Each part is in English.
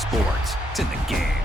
sports. It's in the game.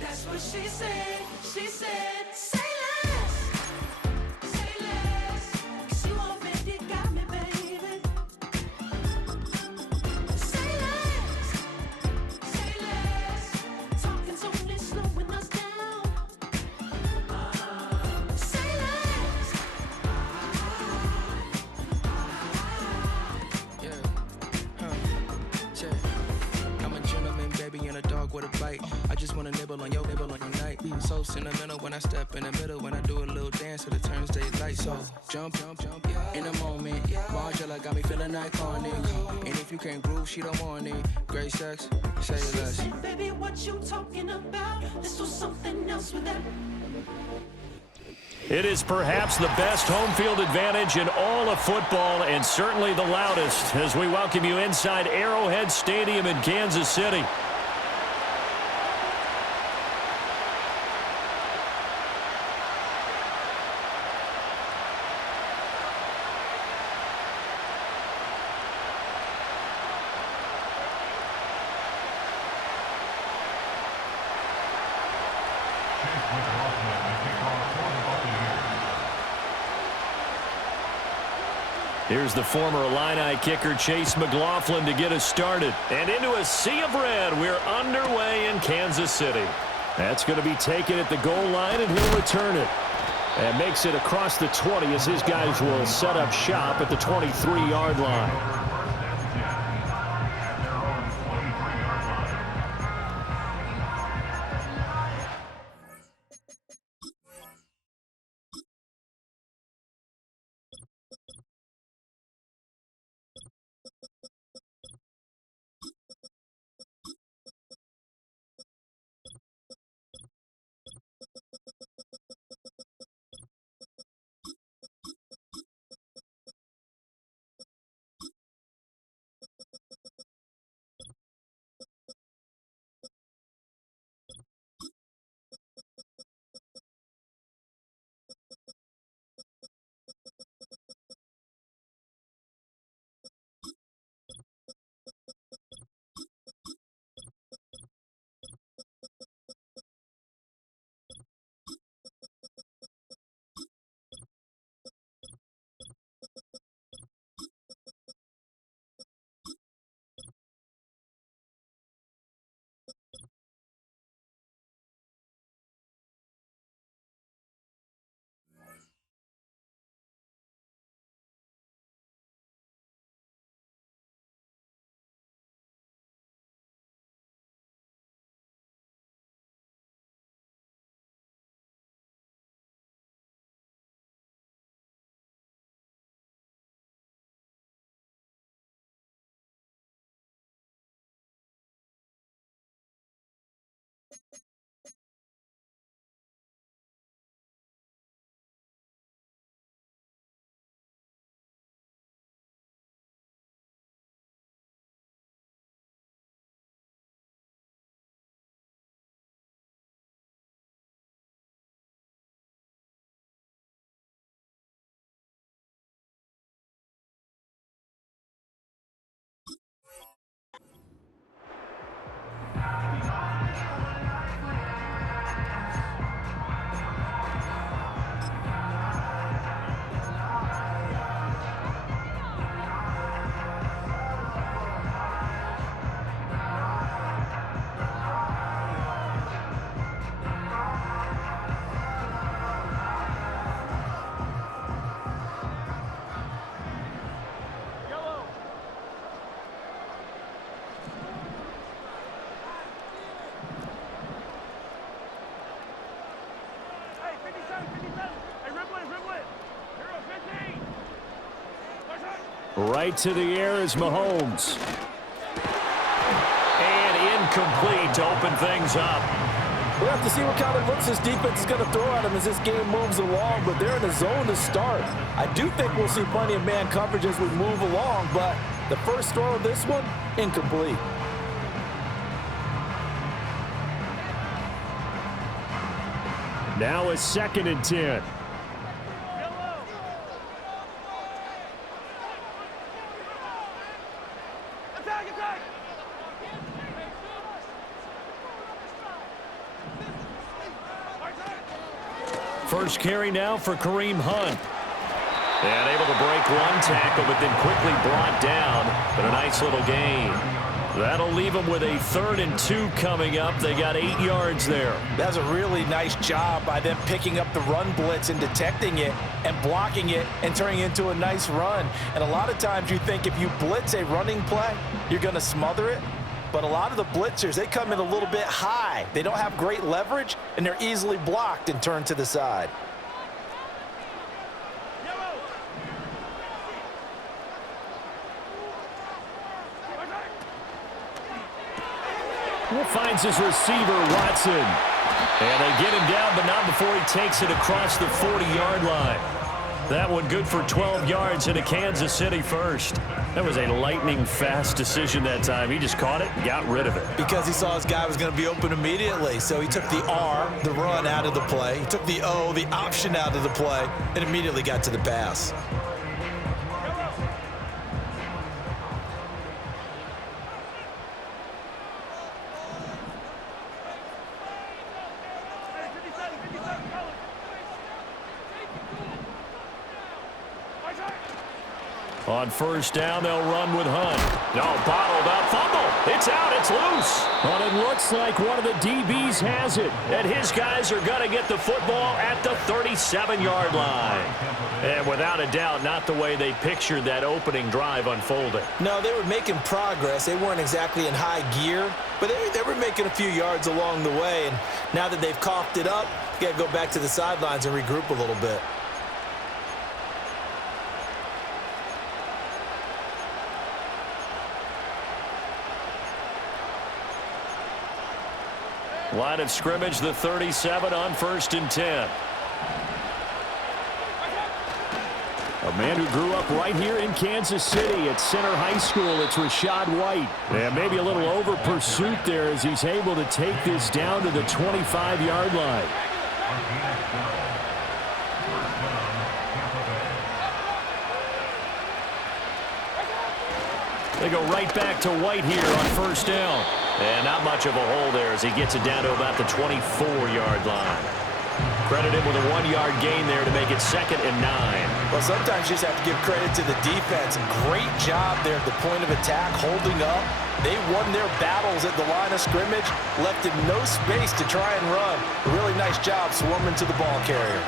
That's what she said. She said, say less. Say less. 'Cause you already got me, baby. Say less. Say less. Talking's only slowing us down. Say less. I'm a gentleman, baby, and a dog with a bite. I just wanna nibble on your night. So sentimental when I step in the middle. When I do a little dance till it turns daylight. So jump, in the moment. Margella got me feeling iconic. And if you can't groove, she don't want it. Great sex, say less. She said, baby, what you talking about? Let's do something else with that. It is perhaps the best home field advantage in all of football, and certainly the loudest, as we welcome you inside Arrowhead Stadium in Kansas City. Here's the former Illini kicker Chase McLaughlin to get us started. And into a sea of red, we're underway in Kansas City. That's going to be taken at the goal line, and he'll return it. And makes it across the 20 as his guys will set up shop at the 23-yard line. Right to the air is Mahomes. And incomplete to open things up. We'll have to see what kind of looks this defense is going to throw at him as this game moves along, but they're in a zone to start. I do think we'll see plenty of man coverage as we move along, but the first throw of this one, incomplete. Now a 2nd and 10. First carry now for Kareem Hunt. And able to break one tackle, but then quickly brought down. But a nice little gain. That'll leave them with a 3rd and 2 coming up. They got 8 yards there. That's a really nice job by them picking up the run blitz and detecting it and blocking it and turning it into a nice run. And a lot of times you think if you blitz a running play, you're going to smother it. But a lot of the blitzers, they come in a little bit high. They don't have great leverage, and they're easily blocked and turned to the side. Finds his receiver, Watson. And they get him down, but not before he takes it across the 40-yard line. That one good for 12 yards and a Kansas City first. That was a lightning-fast decision that time. He just caught it and got rid of it. Because he saw his guy was going to be open immediately. So he took the R, the run, out of the play. He took the O, the option, out of the play, and immediately got to the pass. On first down, they'll run with Hunt. No, bottled up, fumble. It's out, it's loose. Well, it looks like one of the DBs has it. And his guys are going to get the football at the 37-yard line. And without a doubt, not the way they pictured that opening drive unfolding. No, they were making progress. They weren't exactly in high gear, but they were making a few yards along the way. And now that they've coughed it up, you got to go back to the sidelines and regroup a little bit. Line of scrimmage, the 37 on 1st and 10. A man who grew up right here in Kansas City at Center High School. It's Rashad White. And maybe a little over pursuit there as he's able to take this down to the 25-yard line. They go right back to White here on first down. And not much of a hole there as he gets it down to about the 24-yard line. Credit him with a 1-yard gain there to make it 2nd and 9. Well, sometimes you just have to give credit to the defense. Great job there at the point of attack, holding up. They won their battles at the line of scrimmage, left him no space to try and run. A really nice job swarming to the ball carrier.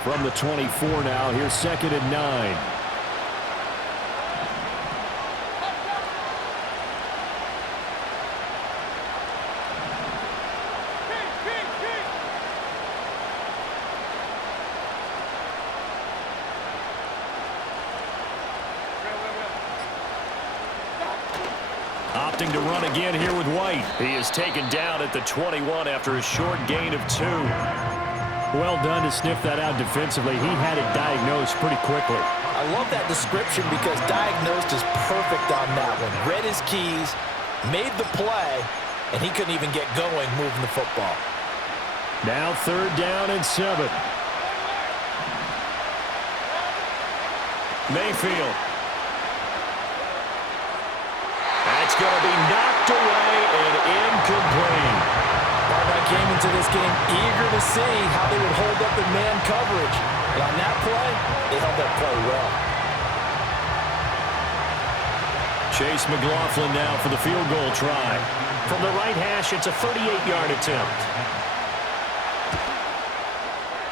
From the 24 now, here's 2nd and 9. Opting to run again here with White. He is taken down at the 21 after a short gain of 2. Well done to sniff that out defensively. He had it diagnosed pretty quickly. I love that description because diagnosed is perfect on that one. Read his keys, made the play, and he couldn't even get going moving the football. Now 3rd down and 7. Mayfield. That's going to be knocked away and incomplete. Barnett came into this game eager to see how they would hold up in man coverage. And on that play, they held that play well. Chase McLaughlin now for the field goal try. From the right hash, it's a 38-yard attempt.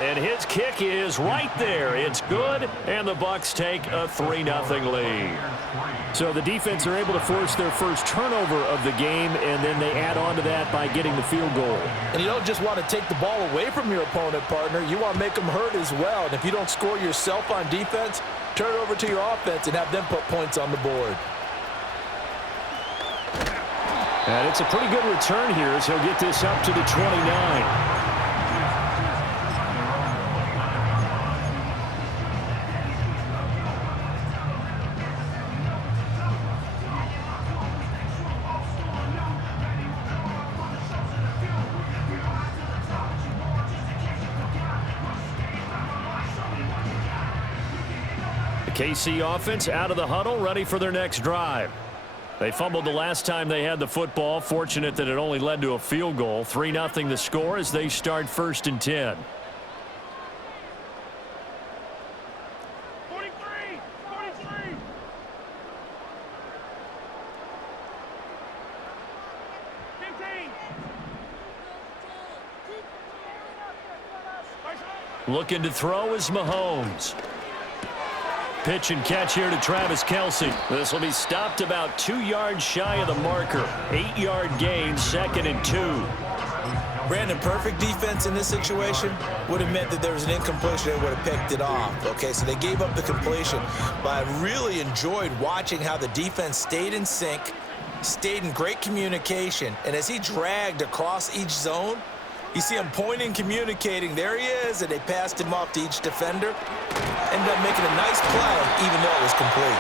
And his kick is right there. It's good, and the Bucs take a 3-0 lead. So the defense are able to force their first turnover of the game, and then they add on to that by getting the field goal. And you don't just want to take the ball away from your opponent, partner. You want to make them hurt as well. And if you don't score yourself on defense, turn it over to your offense and have them put points on the board. And it's a pretty good return here as he'll get this up to the 29. KC offense out of the huddle, ready for their next drive. They fumbled the last time they had the football. Fortunate that it only led to a field goal. 3-0 the score as they start 1st and 10. 43. 15. Looking to throw is Mahomes. Pitch and catch here to Travis Kelce. This will be stopped about 2 yards shy of the marker. 8-yard gain, 2nd and 2. Brandon, perfect defense in this situation would have meant that there was an incompletion. They would have picked it off. Okay, so they gave up the completion. But I really enjoyed watching how the defense stayed in sync, stayed in great communication, and as he dragged across each zone, you see him pointing, communicating. There he is, and they passed him off to each defender. Ended up making a nice play, even though it was complete.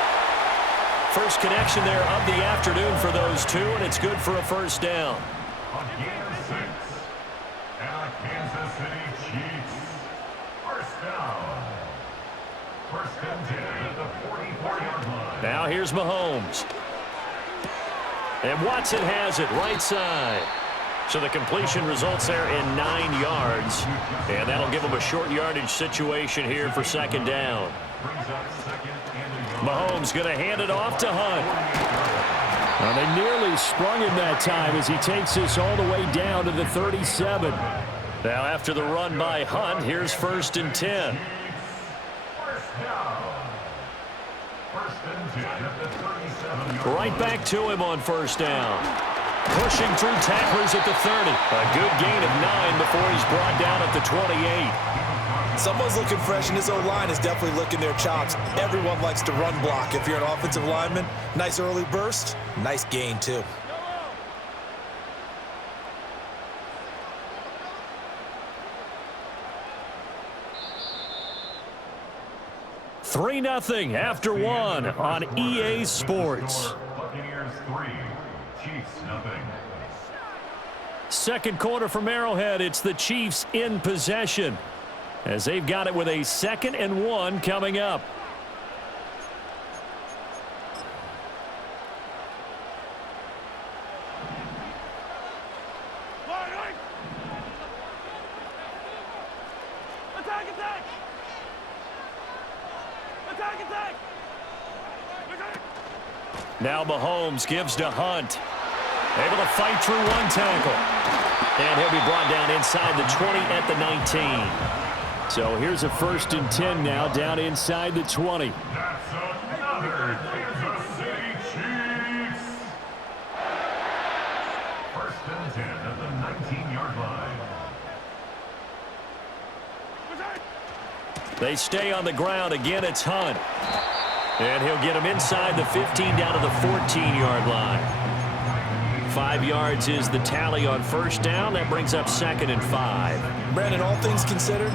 First connection there of the afternoon for those two, and it's good for a first down. On game 6, and a Kansas City Chiefs. First down. 1st and 10 at the 44-yard line. Now here's Mahomes. And Watson has it right side. So the completion results there in 9 yards. And that'll give them a short yardage situation here for 2nd down. Mahomes going to hand it off to Hunt. Well, they nearly sprung him that time as he takes this all the way down to the 37. Now after the run by Hunt, here's 1st and 10. Right back to him on 1st down. Pushing through tacklers at the 30. A good gain of 9 before he's brought down at the 28. Someone's looking fresh, and his O-line is definitely licking their chops. Everyone likes to run block. If you're an offensive lineman, nice early burst, nice gain too. $3-0 after 1 on EA Sports. Buccaneers 3, Chiefs 0. Second quarter from Arrowhead. It's the Chiefs in possession as they've got it with a 2nd and 1 coming up. Now Mahomes gives to Hunt. Able to fight through one tackle. And he'll be brought down inside the 20 at the 19. So here's a 1st and 10 now down inside the 20. That's another Kansas City Chiefs. 1st and 10 at the 19-yard line. They stay on the ground. Again, it's Hunt. And he'll get him inside the 15 down to the 14-yard line. 5 yards is the tally on 1st down. That brings up 2nd and 5. Brandon, all things considered,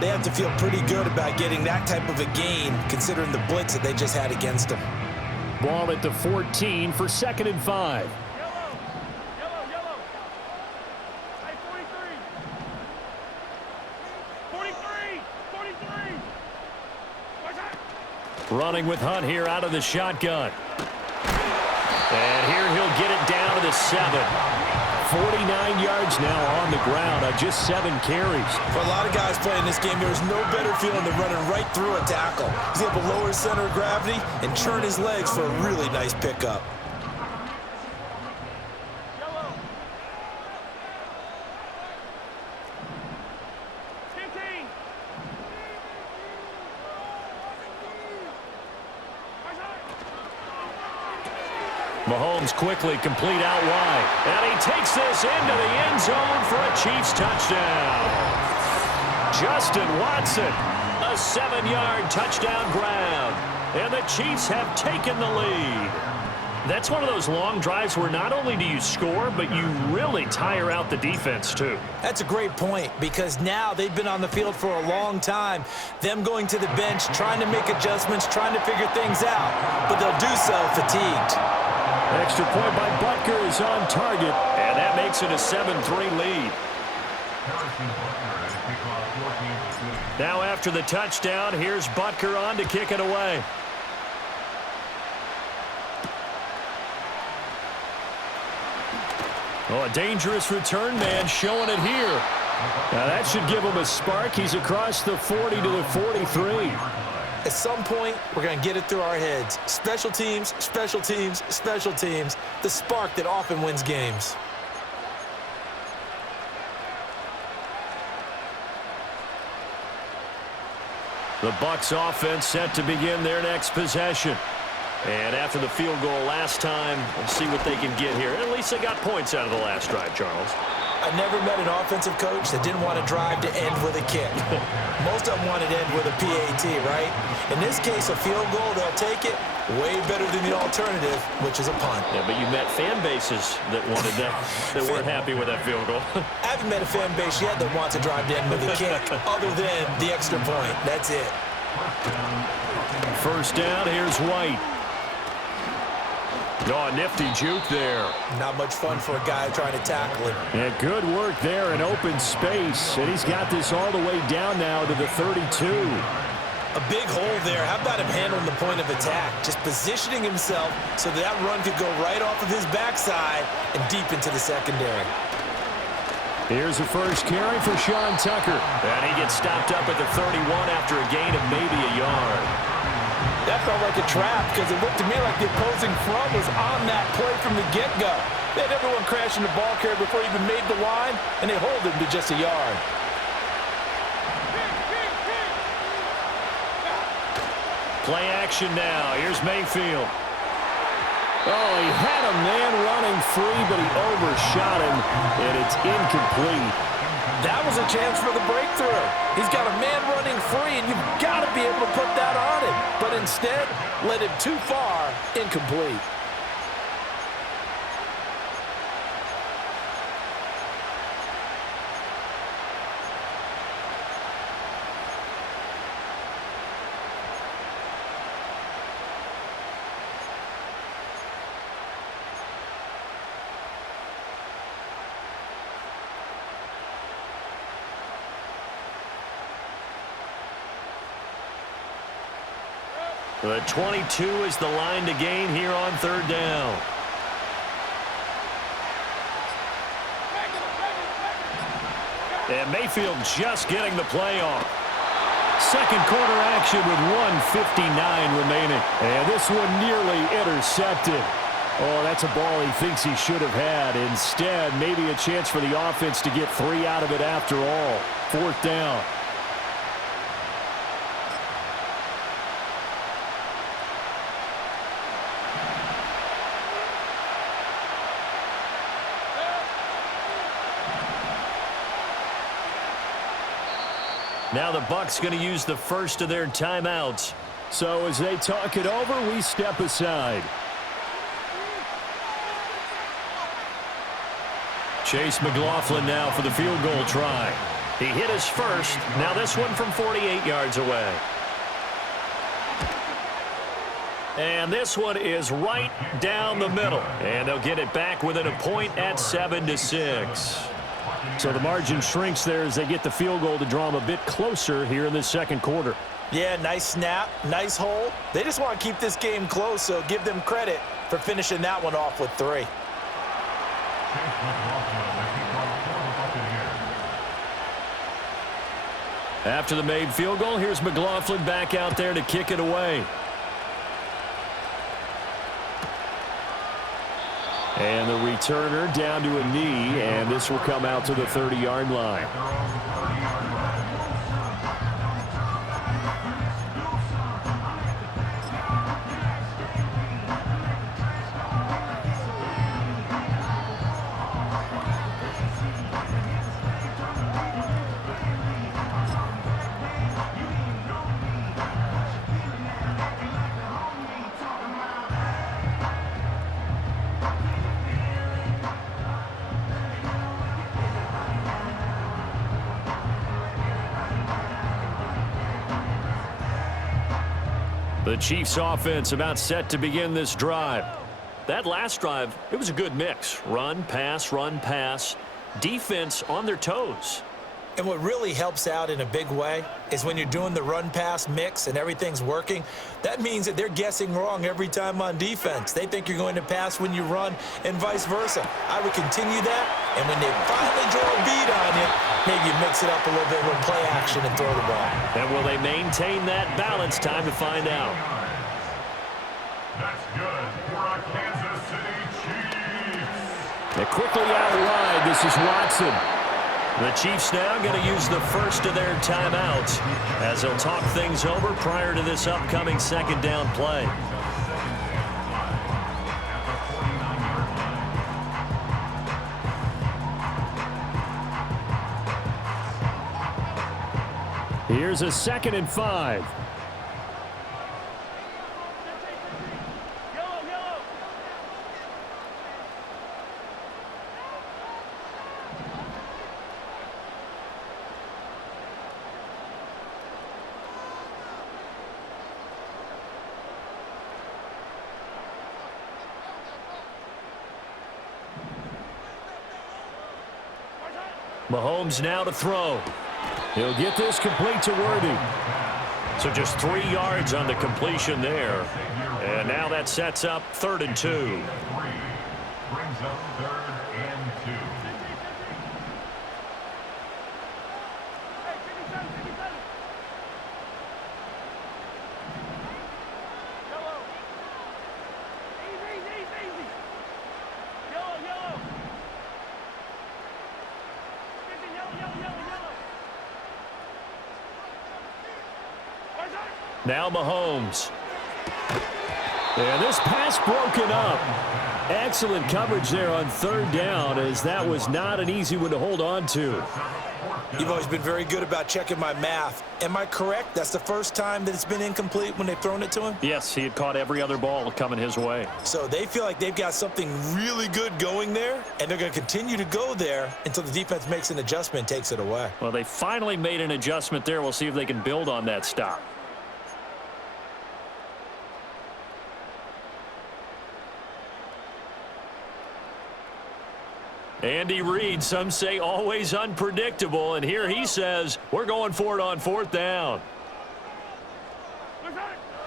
they have to feel pretty good about getting that type of a gain, considering the blitz that they just had against them. Ball at the 14 for 2nd and 5. Running with Hunt here out of the shotgun. And here he'll get it down to the 7. 49 yards now on the ground on just 7 carries. For a lot of guys playing this game, there's no better feeling than running right through a tackle. He's able to lower his center of gravity and churn his legs for a really nice pickup. Mahomes quickly complete out wide. And he takes this into the end zone for a Chiefs touchdown. Justin Watson, a 7-yard touchdown grab. And the Chiefs have taken the lead. That's one of those long drives where not only do you score, but you really tire out the defense too. That's a great point, because now they've been on the field for a long time. Them going to the bench, trying to make adjustments, trying to figure things out, but they'll do so fatigued. Extra point by Butker is on target, and that makes it a 7-3 lead. Now after the touchdown, here's Butker on to kick it away. Oh, a dangerous return man showing it here. Now that should give him a spark. He's across the 40 to the 43. At some point, we're going to get it through our heads. Special teams, special teams, special teams. The spark that often wins games. The Bucs offense set to begin their next possession. And after the field goal last time, we'll see what they can get here. At least they got points out of the last drive, Charles. I never met an offensive coach that didn't want to drive to end with a kick. Most of them wanted to end with a PAT, right? In this case, a field goal, they'll take it. Way better than the alternative, which is a punt. Yeah, but you met fan bases that wanted that, that weren't happy with that field goal. I haven't met a fan base yet that wants to drive to end with a kick, other than the extra point. That's it. First down, here's White. Oh, nifty juke there. Not much fun for a guy trying to tackle him. Yeah, good work there in open space. And he's got this all the way down now to the 32. A big hole there. How about him handling the point of attack? Just positioning himself so that run could go right off of his backside and deep into the secondary. Here's the first carry for Sean Tucker. And he gets stopped up at the 31 after a gain of maybe a yard. That felt like a trap, because it looked to me like the opposing front was on that play from the get-go. They had everyone crashing the ball carrier before he even made the line, and they hold him to just a yard. Play action now. Here's Mayfield. Oh, he had a man running free, but he overshot him, and it's incomplete. That was a chance for the breakthrough. He's got a man running free, and you've got to be able to put that on him. But instead, led him too far, incomplete. The 22 is the line to gain here on third down. And Mayfield just getting the play off. Second quarter action with 1:59 remaining. And this one nearly intercepted. Oh, that's a ball he thinks he should have had. Instead, maybe a chance for the offense to get 3 out of it after all. Fourth down. Now the Bucs going to use the first of their timeouts. So as they talk it over, we step aside. Chase McLaughlin now for the field goal try. He hit his first. Now this one from 48 yards away. And this one is right down the middle. And they'll get it back within a point at 7-6. So the margin shrinks there as they get the field goal to draw them a bit closer here in the second quarter. Yeah, nice snap, nice hole. They just want to keep this game close, so give them credit for finishing that one off with 3. After the made field goal, here's McLaughlin back out there to kick it away. And the returner down to a knee, and this will come out to the 30-yard line. The Chiefs offense about set to begin this drive. That last drive, it was a good mix. Run, pass, defense on their toes. And what really helps out in a big way is when you're doing the run-pass mix and everything's working, that means that they're guessing wrong every time on defense. They think you're going to pass when you run and vice versa. I would continue that, and when they finally draw a beat on you, maybe you mix it up a little bit with play action and throw the ball. And will they maintain that balance? Time to find out. That's good for a Kansas City Chiefs. They're quickly out wide. This is Watson. The Chiefs now going to use the first of their timeouts as they'll talk things over prior to this upcoming second down play. Here's a 2nd and 5. Mahomes now to throw. He'll get this complete to Worthy. So just 3 yards on the completion there. And now that sets up 3rd and 2. Brings up 3rd and 2. Now Mahomes. And this pass broken up. Excellent coverage there on 3rd down, as that was not an easy one to hold on to. You've always been very good about checking my math. Am I correct? That's the first time that it's been incomplete when they've thrown it to him? Yes, he had caught every other ball coming his way. So they feel like they've got something really good going there, and they're going to continue to go there until the defense makes an adjustment and takes it away. Well, they finally made an adjustment there. We'll see if they can build on that stop. Andy Reid, some say always unpredictable, and here he says we're going for it on 4th down.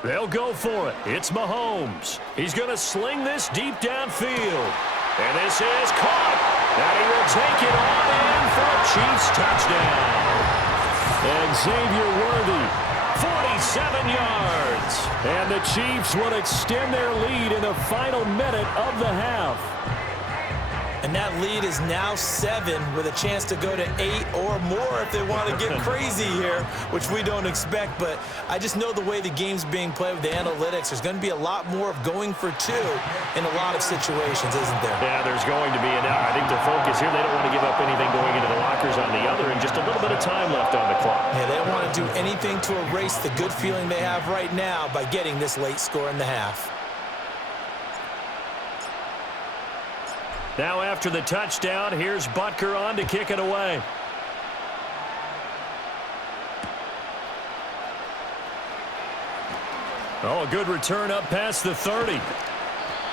They'll go for it. It's Mahomes. He's going to sling this deep downfield. And this is caught. And he will take it on in for a Chiefs touchdown. And Xavier Worthy, 47 yards. And the Chiefs will extend their lead in the final minute of the half. And that lead is now 7 with a chance to go to 8 or more if they want to get crazy here, which we don't expect. But I just know the way the game's being played with the analytics, there's going to be a lot more of going for 2 in a lot of situations, isn't there? Yeah, there's going to be. And I think their focus here, they don't want to give up anything going into the lockers on the other, and just a little bit of time left on the clock. Yeah, they don't want to do anything to erase the good feeling they have right now by getting this late score in the half. Now after the touchdown, here's Butker on to kick it away. Oh, a good return up past the 30.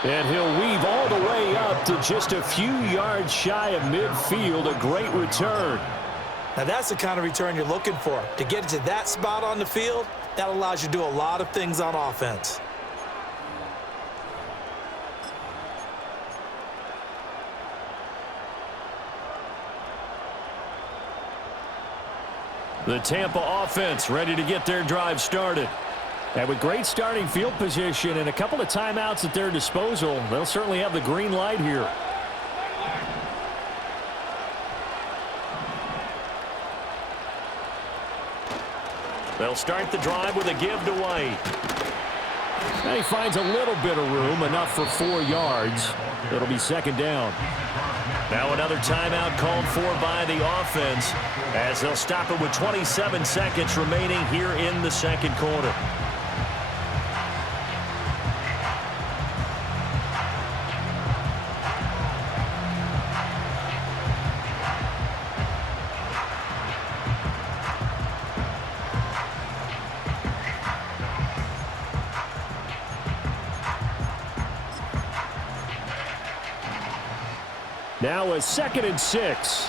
And he'll weave all the way up to just a few yards shy of midfield. A great return. Now that's the kind of return you're looking for. To get it to that spot on the field, that allows you to do a lot of things on offense. The Tampa offense ready to get their drive started. And with great starting field position and a couple of timeouts at their disposal, they'll certainly have the green light here. They'll start the drive with a give to White. And he finds a little bit of room, enough for 4 yards. It'll be 2nd down. Now another timeout called for by the offense as they'll stop it with 27 seconds remaining here in the 2nd quarter. Now a 2nd and 6.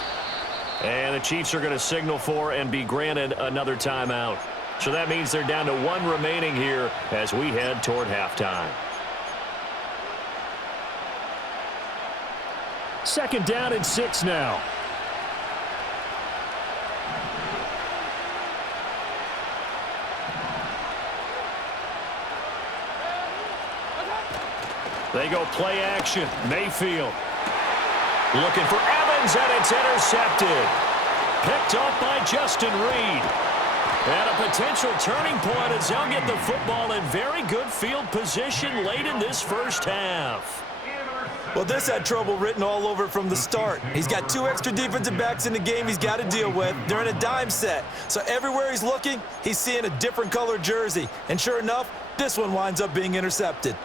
And the Chiefs are going to signal for and be granted another timeout. So that means they're down to 1 remaining here as we head toward halftime. 2nd down and 6 now. They go play action. Mayfield looking for Evans, and it's intercepted. Picked off by Justin Reed. And a potential turning point as they'll get the football in very good field position late in this first half. Well, this had trouble written all over from the start. He's got 2 extra defensive backs in the game he's got to deal with. They're in a dime set. So everywhere he's looking, he's seeing a different color jersey. And sure enough, this one winds up being intercepted.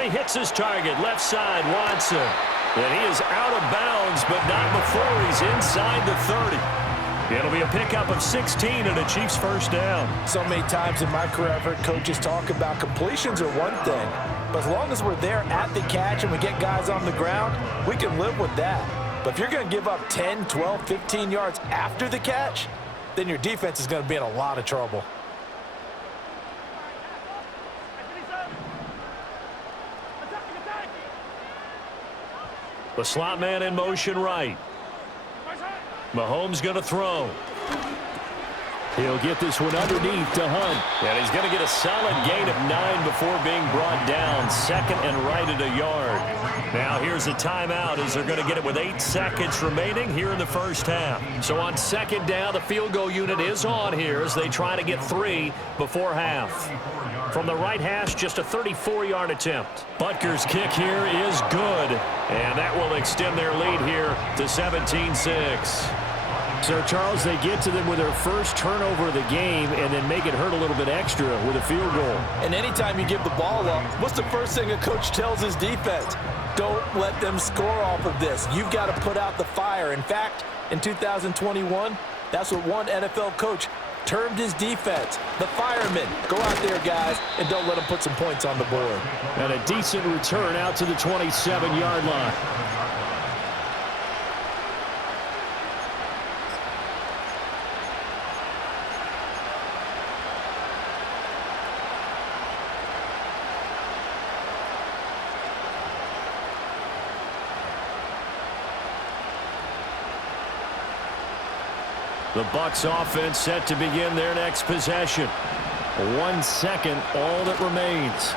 He hits his target, left side, Watson. And he is out of bounds, but not before he's inside the 30. It'll be a pickup of 16 and a Chiefs first down. So many times in my career I've heard coaches talk about completions are one thing, but as long as we're there at the catch and we get guys on the ground, we can live with that. But if you're going to give up 10, 12, 15 yards after the catch, then your defense is going to be in a lot of trouble. The slot man in motion right. Mahomes going to throw. He'll get this one underneath to Hunt. And he's going to get a solid gain of 9 before being brought down. 2nd and right at a yard. Now here's a timeout as they're going to get it with 8 seconds remaining here in the first half. So on 2nd down, the field goal unit is on here as they try to get 3 before half. From the right hash, just a 34-yard attempt. Butker's kick here is good. And that will extend their lead here to 17-6. So, Charles, they get to them with their first turnover of the game and then make it hurt a little bit extra with a field goal. And anytime you give the ball up, what's the first thing a coach tells his defense? Don't let them score off of this. You've got to put out the fire. In fact, in 2021, that's what one NFL coach termed his defense. The firemen. Go out there, guys, and don't let them put some points on the board. And a decent return out to the 27-yard line. The Bucs offense set to begin their next possession. 1 second, all that remains.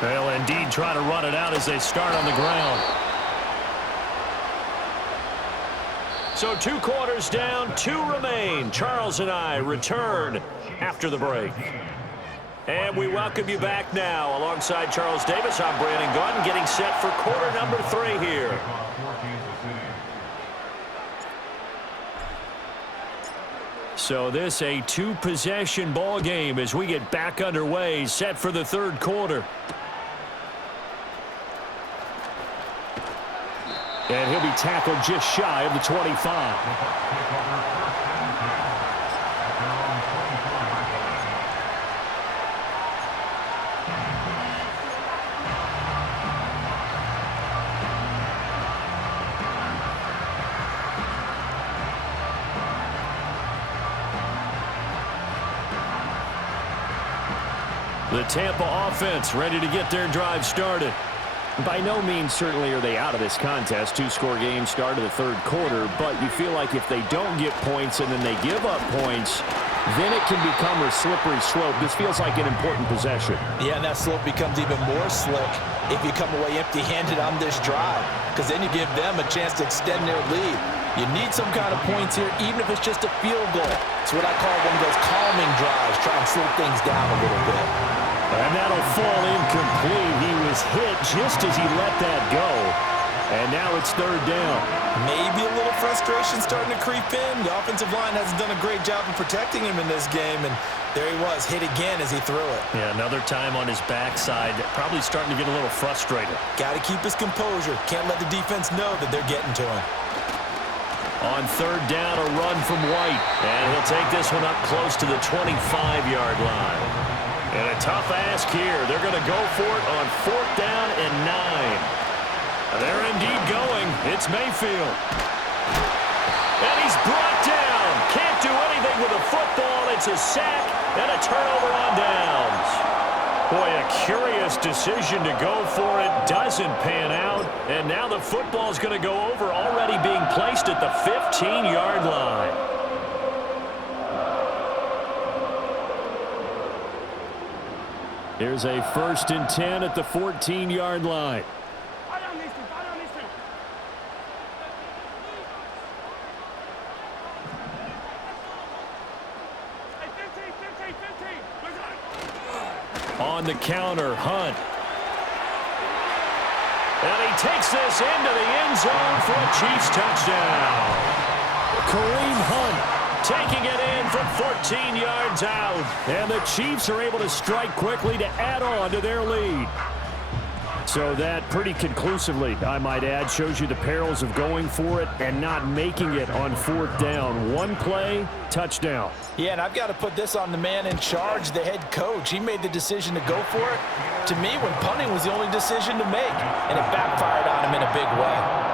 They'll indeed try to run it out as they start on the ground. So 2 quarters down, 2 remain. Charles and I return after the break. And we welcome you back now. Alongside Charles Davis, I'm Brandon Gaudin, getting set for quarter number 3 here. So this a 2-possession ball game as we get back underway, set for the 3rd quarter. And he'll be tackled just shy of the 25. The Tampa offense ready to get their drive started. By no means certainly are they out of this contest. 2-score game start of the 3rd quarter, but you feel like if they don't get points and then they give up points, then it can become a slippery slope. This feels like an important possession. Yeah, and that slope becomes even more slick if you come away empty-handed on this drive, because then you give them a chance to extend their lead. You need some kind of points here, even if it's just a field goal. It's what I call one of those calming drives, try and slow things down a little bit. And that'll fall incomplete. He was hit just as he let that go. And now it's third down. Maybe a little frustration starting to creep in. The offensive line hasn't done a great job of protecting him in this game, and there he was, hit again as he threw it. Yeah, another time on his backside, probably starting to get a little frustrated. Got to keep his composure. Can't let the defense know that they're getting to him. On third down, a run from White. And he'll take this one up close to the 25-yard line. And a tough ask here. They're going to go for it on fourth down and 9. They're indeed going. It's Mayfield. And he's brought down. Can't do anything with a football. It's a sack and a turnover on downs. Boy, a curious decision to go for it. Doesn't pan out. And now the football's going to go over, already being placed at the 15-yard line. Here's a 1st and 10 at the 14-yard line. On the counter, Hunt. And he takes this into the end zone for a Chiefs touchdown. Kareem Hunt taking it in from 14 yards out. And the Chiefs are able to strike quickly to add on to their lead. So that pretty conclusively, I might add, shows you the perils of going for it and not making it on fourth down. One play, touchdown. Yeah, and I've got to put this on the man in charge, the head coach. He made the decision to go for it. To me, when punting was the only decision to make, and it backfired on him in a big way.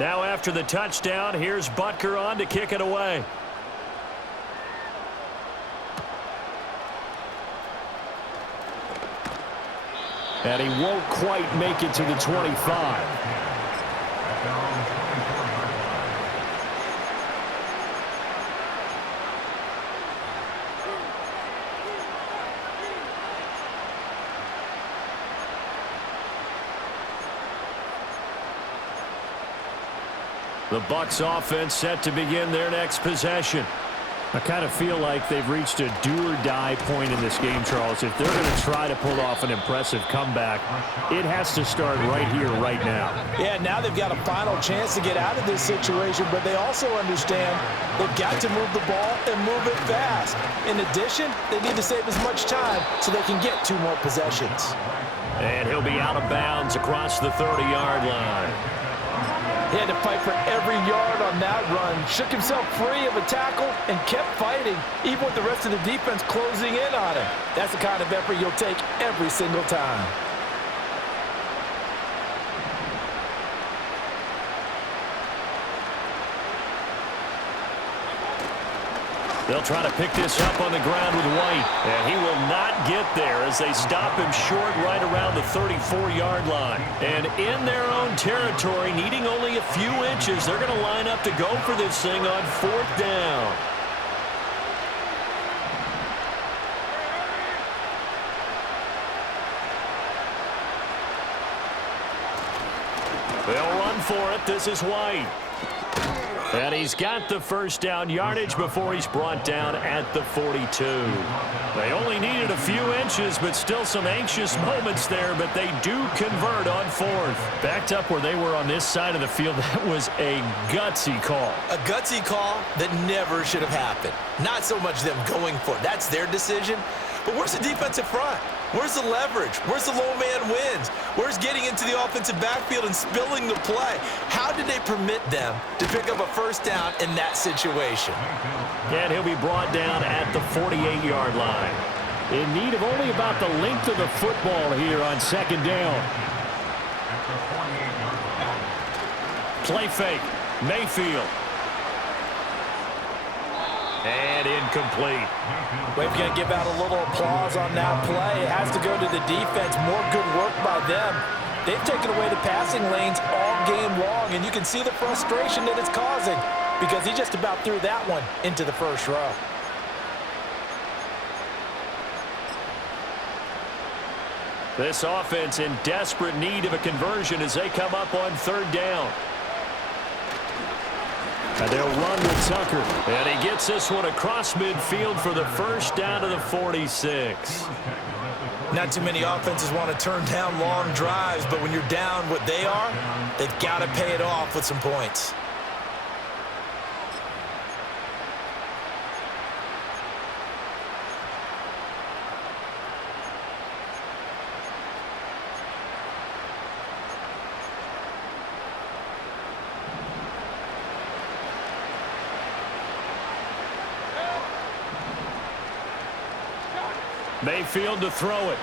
Now after the touchdown, here's Butker on to kick it away. And he won't quite make it to the 25. The Bucs offense set to begin their next possession. I kind of feel like they've reached a do-or-die point in this game, Charles. If they're going to try to pull off an impressive comeback, it has to start right here, right now. Yeah, now they've got a final chance to get out of this situation, but they also understand they've got to move the ball and move it fast. In addition, they need to save as much time so they can get 2 more possessions. And he'll be out of bounds across the 30-yard line. He had to fight for every yard on that run, shook himself free of a tackle, and kept fighting, even with the rest of the defense closing in on him. That's the kind of effort you'll take every single time. They'll try to pick this up on the ground with White, and he will not get there as they stop him short right around the 34-yard line. And in their own territory, needing only a few inches, they're going to line up to go for this thing on fourth down. They'll run for it. This is White. And he's got the first down yardage before he's brought down at the 42. They only needed a few inches, but still some anxious moments there, but they do convert on fourth. Backed up where they were on this side of the field, that was a gutsy call. A gutsy call that never should have happened. Not so much them going for it. That's their decision. But where's the defensive front? Where's the leverage? Where's the low man wins? Where's getting into the offensive backfield and spilling the play? How did they permit them to pick up a first down in that situation? And he'll be brought down at the 48-yard line. In need of only about the length of the football here on second down. Play fake. Mayfield. And incomplete. We're going to give out a little applause on that play. It has to go to the defense. More good work by them. They've taken away the passing lanes all game long, and you can see the frustration that it's causing because he just about threw that one into the first row. This offense in desperate need of a conversion as they come up on third down. And they'll run with Tucker. And he gets this one across midfield for the first down to the 46. Not too many offenses want to turn down long drives, but when you're down what they are, they've got to pay it off with some points. Mayfield to throw it.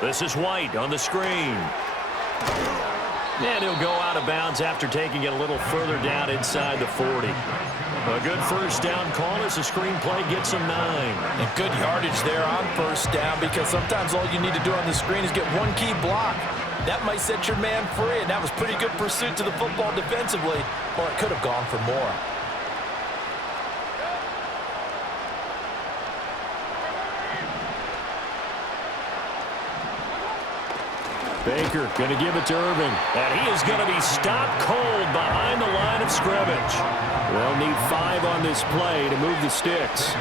This is White on the screen. And he'll go out of bounds after taking it a little further down inside the 40. A good first down call as the screenplay gets him 9. And good yardage there on first down, because sometimes all you need to do on the screen is get one key block. That might set your man free, and that was pretty good pursuit to the football defensively, or it could have gone for more. Baker going to give it to Irving. And he is going to be stopped cold behind the line of scrimmage. They'll need 5 on this play to move the sticks.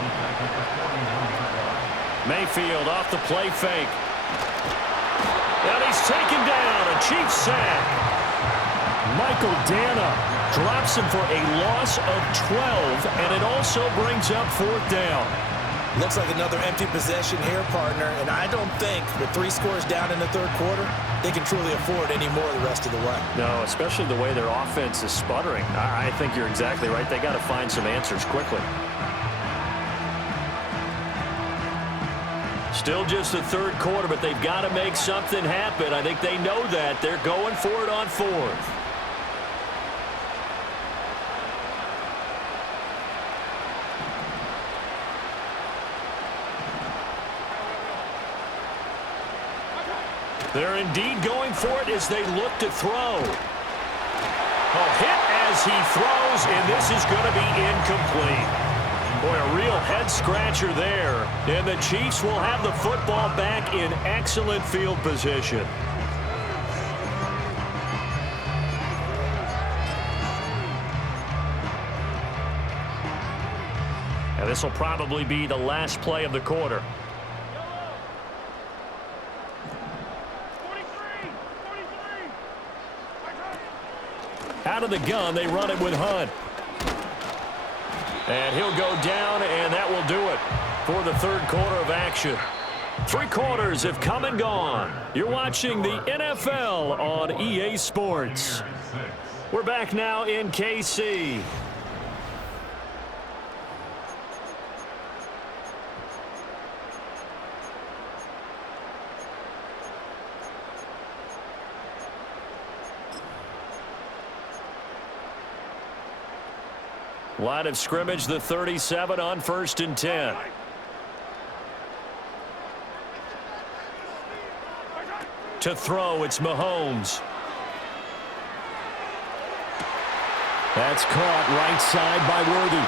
Mayfield off the play fake. And he's taken down. A Chiefs sack. Michael Dana drops him for a loss of 12, and it also brings up 4th down. Looks like another empty possession here, partner, and I don't think with 3 scores down in the third quarter, they can truly afford any more the rest of the way. No, especially the way their offense is sputtering. I think you're exactly right. They got to find some answers quickly. Still just the third quarter, but they've got to make something happen. I think they know that. They're going for it on 4th. They're indeed going for it as they look to throw. A hit as he throws, and this is going to be incomplete. Boy, a real head-scratcher there. And the Chiefs will have the football back in excellent field position. And this will probably be the last play of the quarter. Out of the gun, they run it with Hunt. And he'll go down, and that will do it for the third quarter of action. 3 quarters have come and gone. You're watching the NFL on EA Sports. We're back now in KC. Line of scrimmage, the 37 on 1st and 10. To throw, it's Mahomes. That's caught right side by Worthy.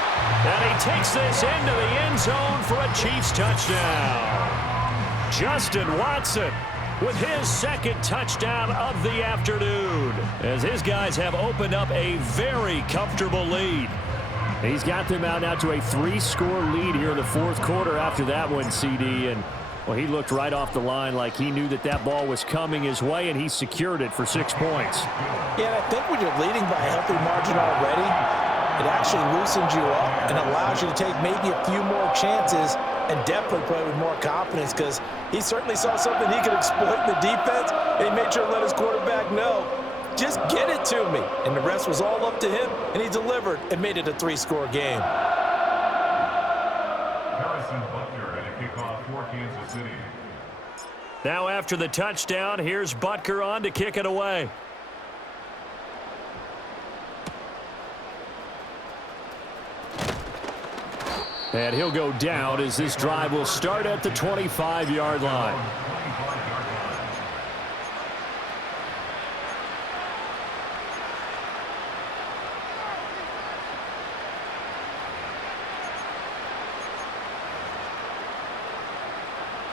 And he takes this into the end zone for a Chiefs touchdown. Justin Watson with his 2nd touchdown of the afternoon, as his guys have opened up a very comfortable lead. He's got them out now to a 3-score lead here in the 4th quarter after that one, CD. And, well, he looked right off the line like he knew that that ball was coming his way, and he secured it for 6 points. Yeah, and I think when you're leading by a healthy margin already, it actually loosens you up and allows you to take maybe a few more chances and definitely play with more confidence, because he certainly saw something he could exploit in the defense, and he made sure to let his quarterback know, just get it to me. And the rest was all up to him, and he delivered and made it a 3-score game. Harrison Butker and a kickoff for Kansas City. Now after the touchdown, here's Butker on to kick it away. And he'll go down as this drive will start at the 25-yard line.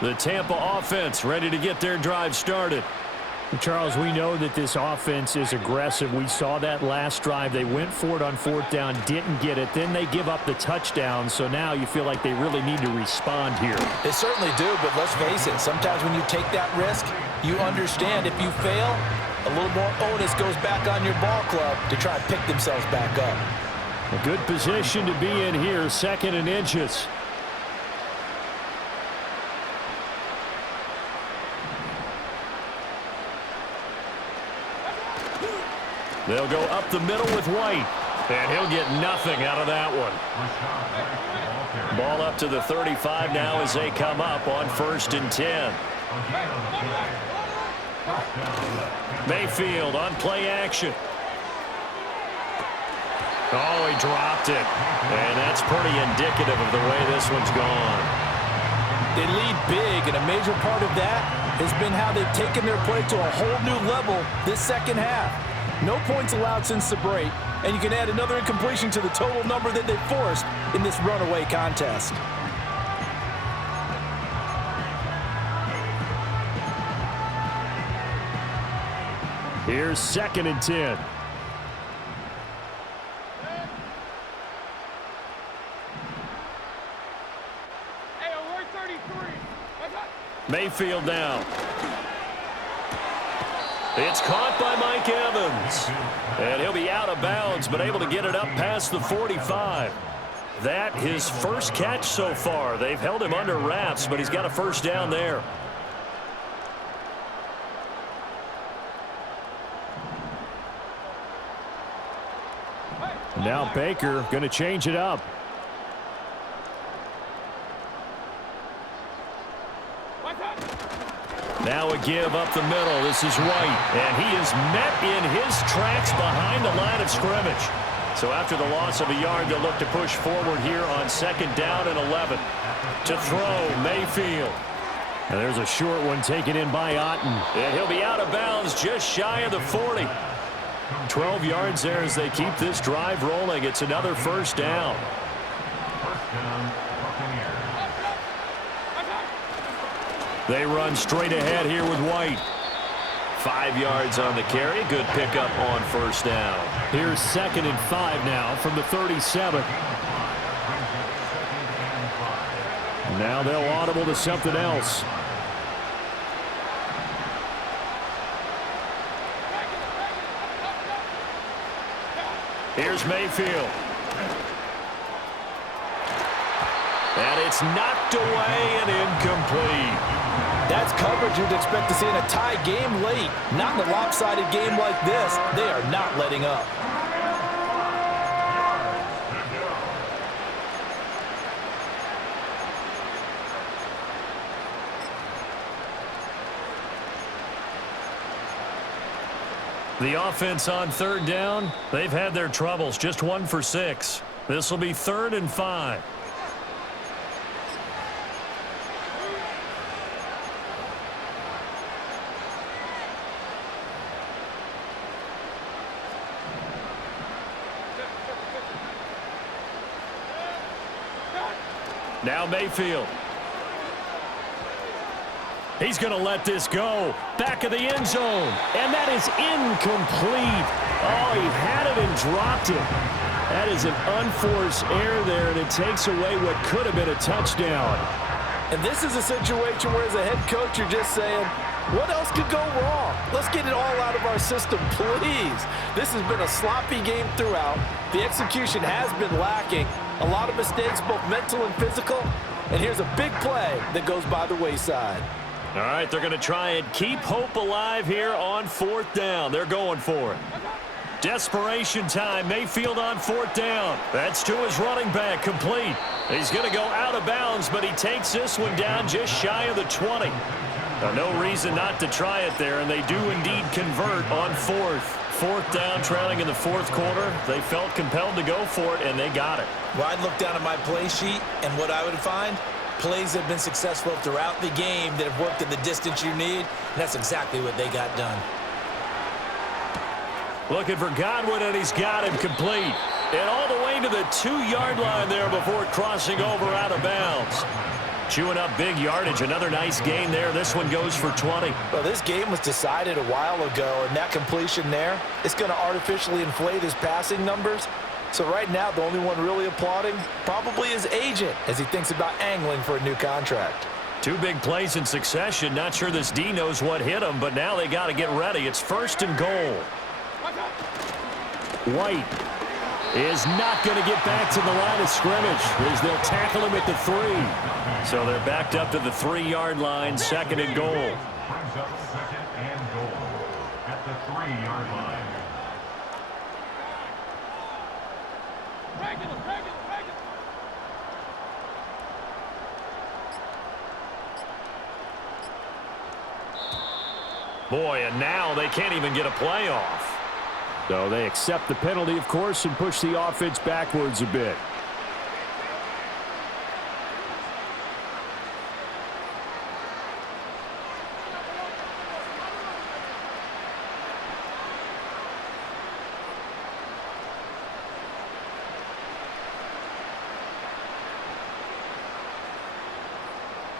The Tampa offense ready to get their drive started. Charles, we know that this offense is aggressive. We saw that last drive. They went for it on fourth down, didn't get it. Then they give up the touchdown. So now you feel like they really need to respond here. They certainly do, but let's face it. Sometimes when you take that risk, you understand if you fail, a little more onus goes back on your ball club to try and pick themselves back up. A good position to be in here, 2nd and inches. They'll go up the middle with White, and he'll get nothing out of that one. Ball up to the 35 now as they come up on 1st and 10. Mayfield on play action. Oh, he dropped it. And that's pretty indicative of the way this one's gone. They lead big, and a major part of that has been how they've taken their play to a whole new level this second half. No points allowed since the break, and you can add another incompletion to the total number that they forced in this runaway contest. Here's 2nd and 10. Mayfield now. It's caught by Mike Evans. And he'll be out of bounds, but able to get it up past the 45. That his first catch so far. They've held him under wraps, but he's got a first down there. Now Baker going to change it up. Now a give up the middle. This is White, and he is met in his tracks behind the line of scrimmage. So after the loss of a yard, they'll look to push forward here on 2nd down and 11. To throw, Mayfield. And there's a short one taken in by Otten. And he'll be out of bounds just shy of the 40. 12 yards there as they keep this drive rolling. It's another first down. They run straight ahead here with White. 5 yards on the carry. Good pickup on first down. Here's 2nd and 5 now from the 37. Now they'll audible to something else. Here's Mayfield. And it's knocked away and incomplete. That's coverage you'd expect to see in a tie game late. Not in a lopsided game like this. They are not letting up. The offense on 3rd down, they've had their troubles. Just 1 for 6. This will be 3rd and 5. Now Mayfield. He's going to let this go. Back of the end zone. And that is incomplete. Oh, he had it and dropped it. That is an unforced error there, and it takes away what could have been a touchdown. And this is a situation where as a head coach you're just saying, what else could go wrong? Let's get it all out of our system, please. This has been a sloppy game throughout. The execution has been lacking. A lot of mistakes, both mental and physical. And here's a big play that goes by the wayside. All right, they're going to try and keep hope alive here on 4th down. They're going for it. Desperation time. Mayfield on 4th down. That's to his running back, complete. He's going to go out of bounds, but he takes this one down just shy of the 20. No reason not to try it there, and they do indeed convert on 4th. 4th down, trailing in the 4th quarter. They felt compelled to go for it, and they got it. Well, I'd look down at my play sheet, and what I would find, plays have been successful throughout the game that have worked in the distance you need, and that's exactly what they got done. Looking for Godwin, and he's got him complete. And all the way to the 2-yard line there before crossing over out of bounds. Chewing up big yardage. Another nice gain there. This one goes for 20. Well, this game was decided a while ago, and that completion there is going to artificially inflate his passing numbers. So right now, the only one really applauding probably his agent as he thinks about angling for a new contract. 2 big plays in succession. Not sure this D knows what hit him, but now they got to get ready. It's 1st and goal. White is not going to get back to the line of scrimmage as they'll tackle him at the 3. So they're backed up to the 3-yard line, 2nd and goal. Brings up 2nd and goal at the 3-yard line. Boy, and now they can't even get a play off. So they accept the penalty, of course, and push the offense backwards a bit.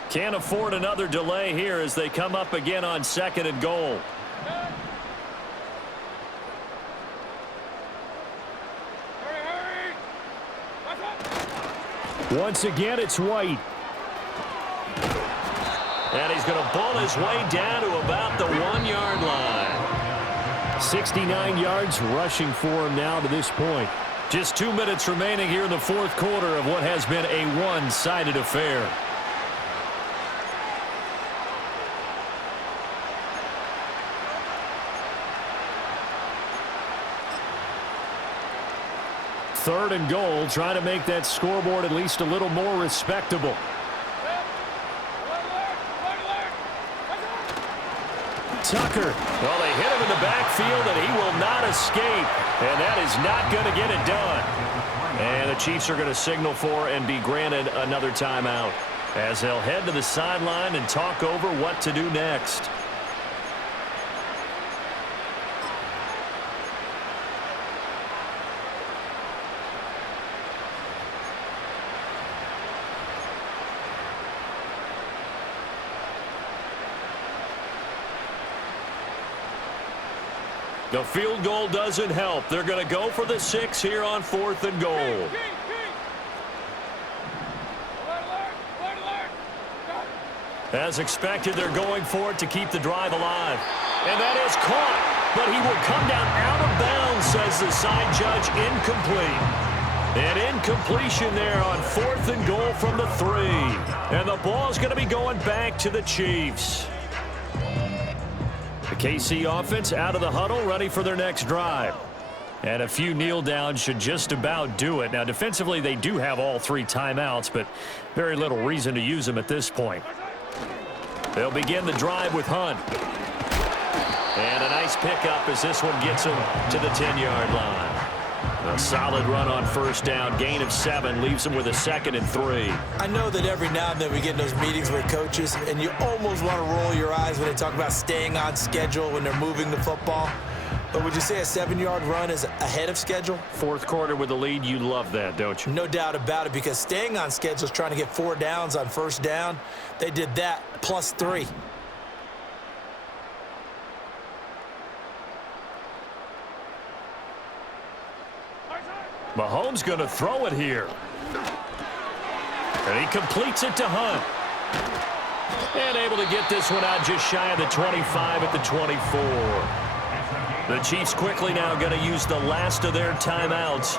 Can't afford another delay here as they come up again on 2nd and goal. Once again, it's White. And he's going to bull his way down to about the 1-yard line. 69 yards rushing for him now to this point. Just 2 minutes remaining here in the 4th quarter of what has been a one-sided affair. Third and goal, trying to make that scoreboard at least a little more respectable. Tucker. Well, they hit him in the backfield, and he will not escape. And that is not going to get it done. And the Chiefs are going to signal for and be granted another timeout as they'll head to the sideline and talk over what to do next. The field goal doesn't help. They're going to go for the 6 here on 4th and goal. As expected, they're going for it to keep the drive alive. And that is caught, but he will come down out of bounds, says the side judge. Incomplete. An incompletion there on 4th and goal from the 3. And the ball is going to be going back to the Chiefs. The KC offense out of the huddle, ready for their next drive. And a few kneel downs should just about do it. Now, defensively, they do have all 3 timeouts, but very little reason to use them at this point. They'll begin the drive with Hunt. And a nice pickup as this one gets him to the 10-yard line. A solid run on 1st down, gain of 7, leaves them with a 2nd and 3. I know that every now and then we get in those meetings with coaches, and you almost want to roll your eyes when they talk about staying on schedule when they're moving the football. But would you say a 7-yard run is ahead of schedule? 4th quarter with the lead, you love that, don't you? No doubt about it, because staying on schedule is trying to get 4 downs on 1st down. They did that plus 3. Mahomes going to throw it here. And he completes it to Hunt. And able to get this one out just shy of the 25 at the 24. The Chiefs quickly now going to use the last of their timeouts.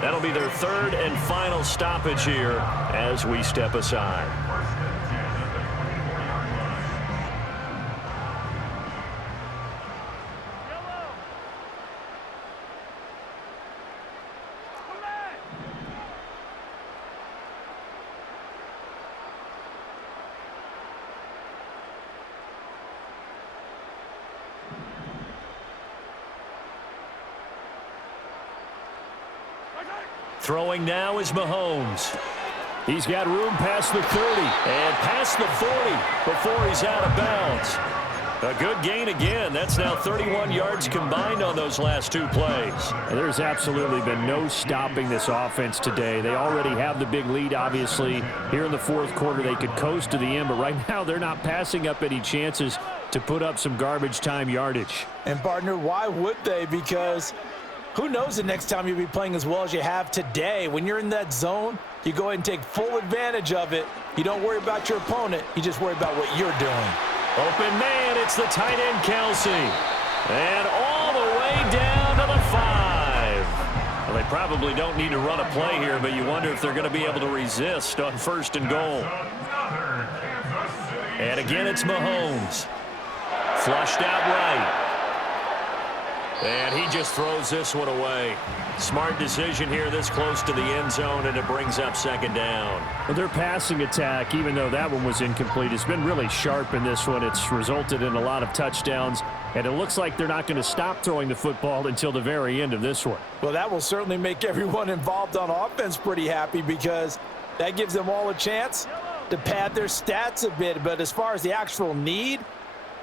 That'll be their 3rd and final stoppage here as we step aside. Throwing now is Mahomes. He's got room past the 30. And past the 40 before he's out of bounds. A good gain again. That's now 31 yards combined on those last 2 plays. And there's absolutely been no stopping this offense today. They already have the big lead, obviously. Here in the fourth quarter, they could coast to the end, but right now they're not passing up any chances to put up some garbage time yardage. And, partner, why would they? Because who knows the next time you'll be playing as well as you have today. When you're in that zone, you go ahead and take full advantage of it. You don't worry about your opponent. You just worry about what you're doing. Open man, it's the tight end, Kelsey. And all the way down to the 5. Well, they probably don't need to run a play here, but you wonder if they're going to be able to resist on 1st and goal. And again, it's Mahomes. Flushed out right. And he just throws this one away. Smart decision here this close to the end zone, and it brings up 2nd down. Well, their passing attack, even though that one was incomplete, has been really sharp in this one. It's resulted in a lot of touchdowns, and it looks like they're not going to stop throwing the football until the very end of this one. Well, that will certainly make everyone involved on offense pretty happy because that gives them all a chance to pad their stats a bit. But as far as the actual need,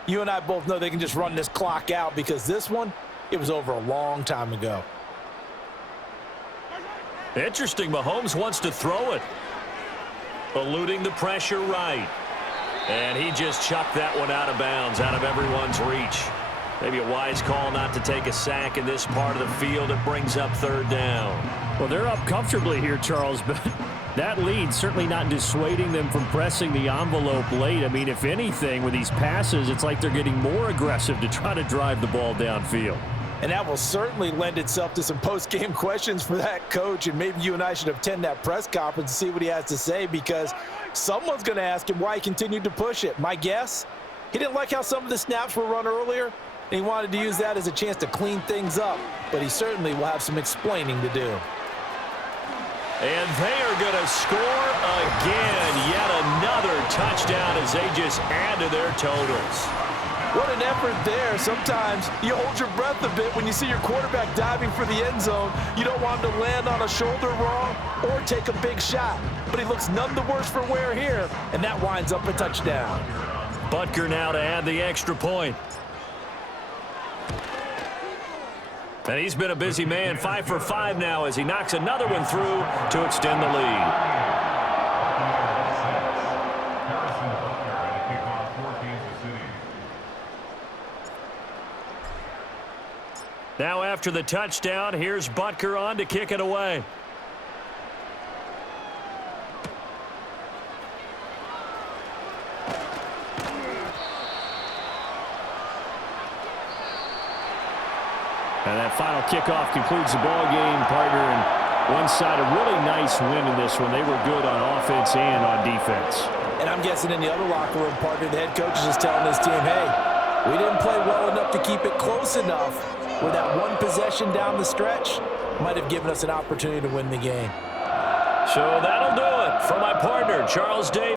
you and I both know they can just run this clock out because this one, it was over a long time ago. Interesting. Mahomes wants to throw it. Eluding the pressure right. And he just chucked that one out of bounds, out of everyone's reach. Maybe a wise call not to take a sack in this part of the field. It brings up 3rd down. Well, they're up comfortably here, Charles, but that lead certainly not dissuading them from pressing the envelope late. I mean, if anything, with these passes, it's like they're getting more aggressive to try to drive the ball downfield. And that will certainly lend itself to some post-game questions for that coach. And maybe you and I should attend that press conference and see what he has to say because someone's going to ask him why he continued to push it. My guess, he didn't like how some of the snaps were run earlier, and he wanted to use that as a chance to clean things up. But he certainly will have some explaining to do. And they are going to score again. Yet another touchdown as they just add to their totals. What an effort there. Sometimes you hold your breath a bit when you see your quarterback diving for the end zone. You don't want him to land on a shoulder wrong or take a big shot. But he looks none the worse for wear here, and that winds up a touchdown. Butker now to add the extra point. And he's been a busy man, 5 for 5 now as he knocks another one through to extend the lead. Now after the touchdown, here's Butker on to kick it away. And that final kickoff concludes the ball game, partner. And one side, a really nice win in this one. They were good on offense and on defense. And I'm guessing in the other locker room, partner, the head coach is just telling his team, hey, we didn't play well enough to keep it close enough where that one possession down the stretch might have given us an opportunity to win the game. So that'll do it for my partner, Charles Davis.